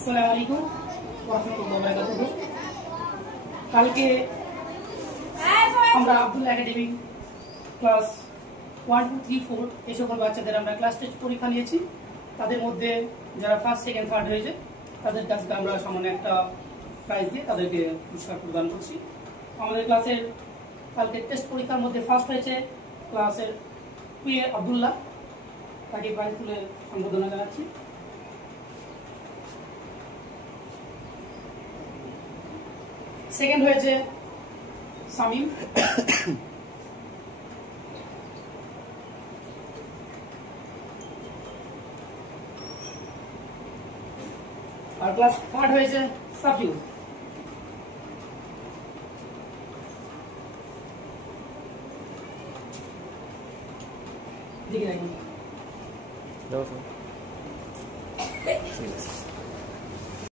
আসসালামু আলাইকুম ওয়া রাহমাতুল্লাহি ওয়া বারাকাতুহু। কালকে আমরা আব্দুল্লাহ একাডেমি ক্লাস 1 2 3 4 এই সকল বাচ্চাদের আমরা ক্লাস টেস্ট পরীক্ষা নিয়েছি। তাদের মধ্যে যারা ফার্স্ট সেকেন্ড থার্ড হয়েছে তাদের কাছে আমরা সামান্য একটা প্রাইজ দিয়ে তাদেরকে পুরস্কার প্রদান করছি। আমাদের ক্লাসের কালকে টেস্ট পরীক্ষার মধ্যে ফার্স্ট হয়েছে ক্লাসের প্রিয় আব্দুল্লাহ, তাকে প্রাইজ তুলে সম্বোধনা জানাচ্ছি। সেকেন্ড হয়েছে সামিম, আর ক্লাস থার্ড হয়েছে সাফিউল। দেখি রাখুন।